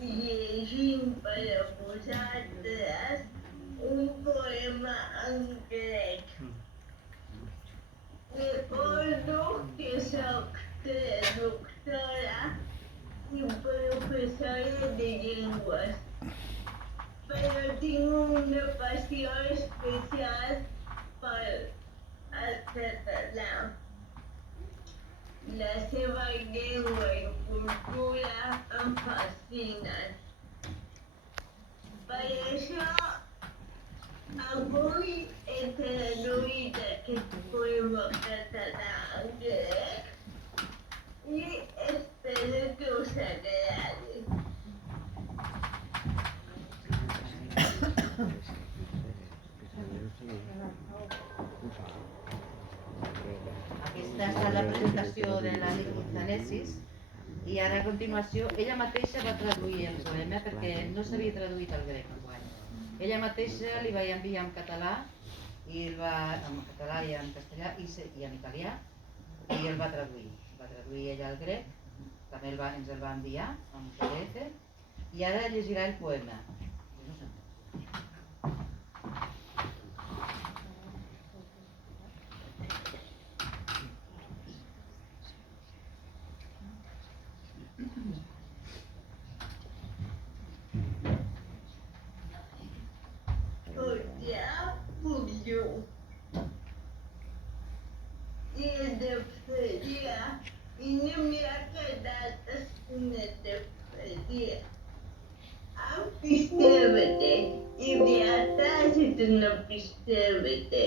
llegim per a vosaltres un poema en grec. Recordo que soc traductora i professora de llengües, però tinc una passió especial per al català. La seva llengua i cultura em fascinen. Per això, avui he traduït aquest poema català en grec i espero que us agradi. Aquesta ha estat la presentació de la Genesis i ara a continuació ella mateixa va traduir el poema perquè no s'havia traduït al grec. Ella mateixa li va enviar en català, en català i en castellà i en italià i el va traduir. Va traduir ella al grec, també ens el va enviar en PDF i ara llegirà el poema. I defedia i no m'hi ha quedat una defedia. Πιστεύετε, η διατάση του να πιστεύετε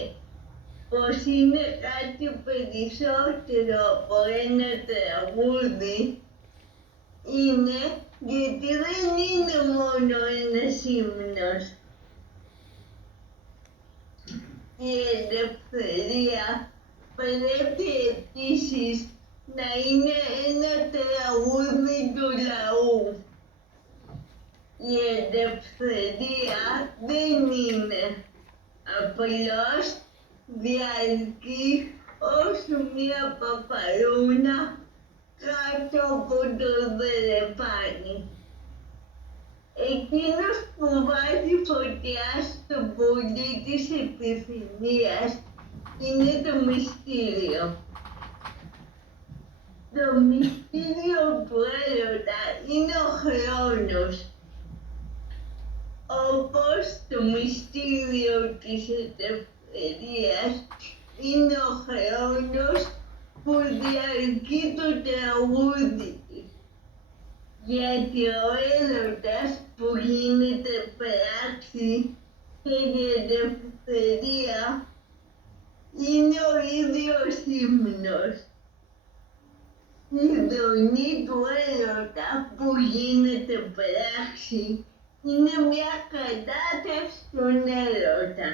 πως είναι κάτι περισσότερο από ένα τραγούδι είναι γιατί δεν είναι μόνο ένας ύμνος. Η ελευθερία πρέπει επίσης να είναι ένα τραγούδι του λαού. Η ελευθερία δεν είναι απλώς διαρκή όσο μια παπαρούνα κάτω από το δερεπάνι. Εκείνος που βάζει φωτιά στο πουλί της επιθυμίας είναι το μυστήριο. Το μυστήριο του έρωτα είναι ο χρόνος. Όπως το μυστήριο της ελευθερίας είναι ο χρόνος που διαρκεί το τραγούδι της. Γιατί ο έρωτας που γίνεται πράξη και η ελευθερία είναι ο ίδιος ύμνος. Η δονή του έρωτα που γίνεται πράξη είναι μια κατάθεση στον έρωτα.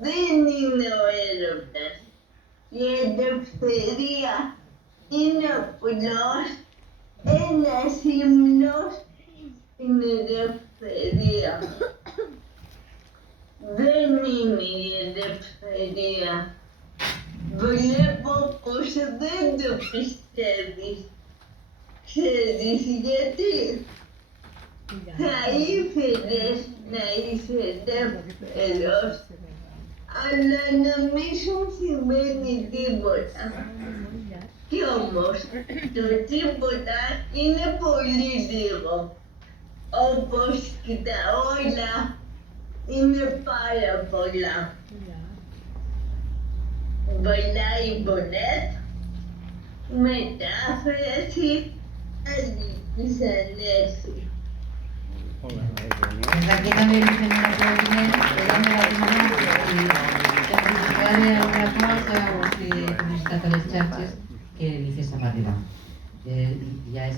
Δεν είναι ο έρωτας. Η ελευθερία είναι απλώς ένας ύμνος στην ελευθερία. Δεν είναι η ελευθερία. Βλέπω πως δεν το πιστεύεις. Ξέρεις γιατί? Θα ήθελες να είσαι ελεύθερος, αλλά να μην σου σημαίνει τίποτα. Κι όμως, το τίποτα είναι πολύ λίγο. Όπως και τα όλα είναι πάρα πολλά. Βαλάει Μπονέτ, μετάφραση Αλίκης Ανέση. Desde aquí también le hacen un aplaudimiento, le damos la bienvenida y si vale alguna cosa o si necesitas a les xarxes que li fes saber. Ja és